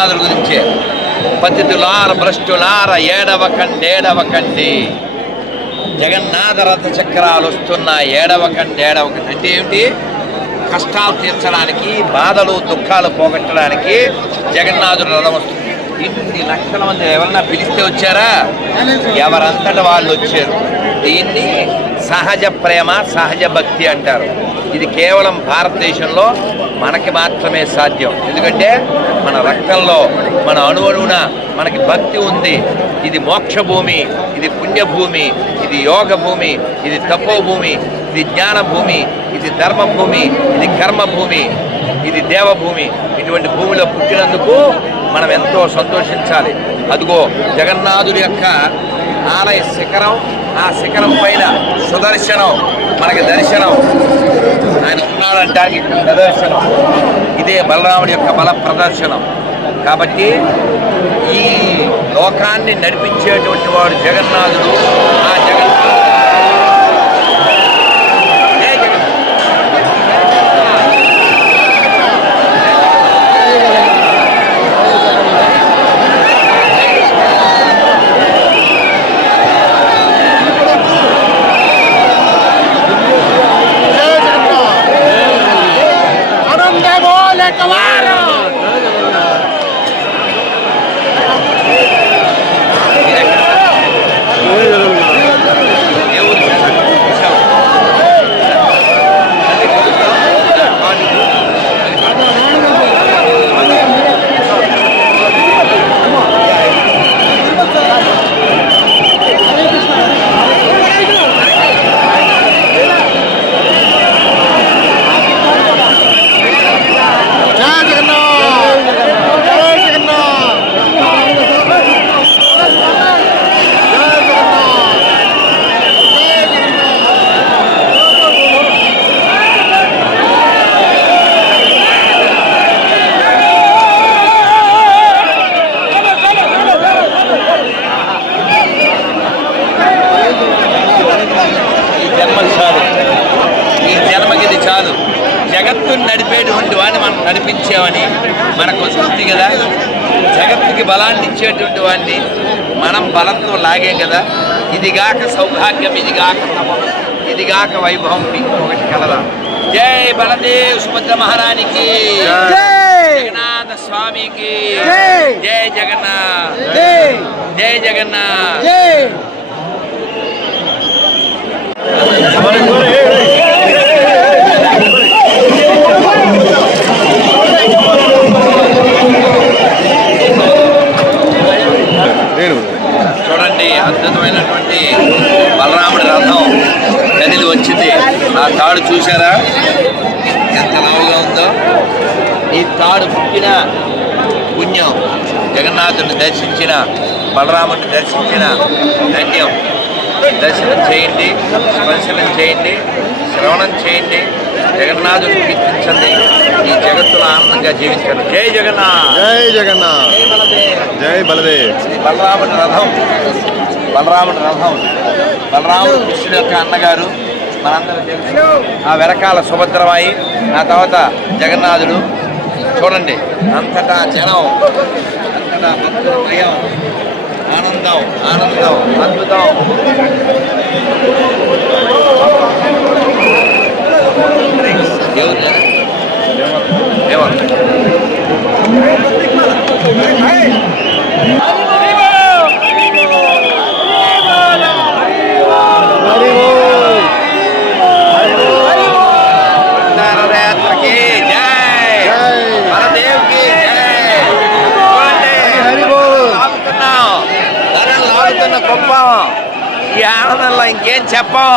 జగన్నాథుడి గురించే. పతితులార భ్రష్టులార ఏడవకండి, జగన్నాథ రథ చక్రాలు వస్తున్న ఏడవకండి అంటే ఏమిటి? కష్టాలు తీర్చడానికి, బాధలు దుఃఖాలు పోగొట్టడానికి జగన్నాథుడు రథం వస్తుంది. ఇన్ని లక్షల మంది ఎవరన్నా పిలిస్తే వచ్చారా? ఎవరంతటా వాళ్ళు వచ్చారు. దీన్ని సహజ ప్రేమ, సహజ భక్తి అంటారు. ఇది కేవలం భారతదేశంలో మనకి మాత్రమే సాధ్యం. ఎందుకంటే మన రక్తంలో, మన అణువణువున మనకి భక్తి ఉంది. ఇది మోక్ష భూమి, ఇది పుణ్యభూమి, ఇది యోగ భూమి, ఇది తపోభూమి, ఇది జ్ఞాన భూమి, ఇది ధర్మ భూమి, ఇది కర్మ భూమి, ఇది దేవభూమి. ఇటువంటి భూమిలో పుట్టినందుకు మనం ఎంతో సంతోషించాలి. అదిగో జగన్నాథుడి యొక్క ఆలయ శిఖరం, ఆ శిఖరం పైన సుదర్శనం మనకి దర్శనం. ఆయన ఉన్నాడంటానికి ప్రదర్శనం. ఇదే బలరాముడి యొక్క బల ప్రదర్శనం. కాబట్టి ఈ లోకాన్ని నడిపించేటువంటి వాడు జగన్నాథుడు. ఆ జగన్నాథుడు జగత్తుని నడిపేటువంటి వాడిని మనం నడిపించామని మనకు వస్తుంది కదా. జగత్తుకి బలాన్ని ఇచ్చేటువంటి వాడిని మనం బలంతో లాగాం కదా. ఇదిగాక సౌభాగ్యం, ఇదిగాక తపం, ఇదిగాక వైభవం ఒకటి కలదా. జై బలదేవ్ సుభద్ర మహారానికి, జగన్నాథ స్వామికి జై జగన్నాథ్, జై జగన్నాథ్. చూడండి, అద్భుతమైనటువంటి బలరాముడి రథం కదిలి వచ్చింది. ఆ తాడు చూసారా ఎంత లావుగా ఉందో? ఈ తాడు పుట్టిన పుణ్యం, జగన్నాథుడిని దర్శించిన, బలరాముడిని దర్శించిన ధన్యం. దర్శనం చేయండి, స్పర్శనం చేయండి, శ్రవణం చేయండి, జగన్నాథుడిని కీర్తించండి. ఈ జగత్తులో ఆనందంగా జీవించండి. జై జగన్నాథ్, జై జగన్నాథ్, జై బలదేవ్. బలరాముడి రథం, బలరాముడి రథం, బలరాముడు కృష్ణుడి యొక్క అన్నగారు మనందరూ తెలుసు. ఆ వెనకాల సుభద్రమాయి, ఆ తర్వాత జగన్నాథుడు. చూడండి అంతటా జనం, అంతటా భక్తుల భయం, ఆనందం, ఆనందం, అద్భుతం. గొప్ప ఈ ఆనందంలో ఇంకేం చెప్పం.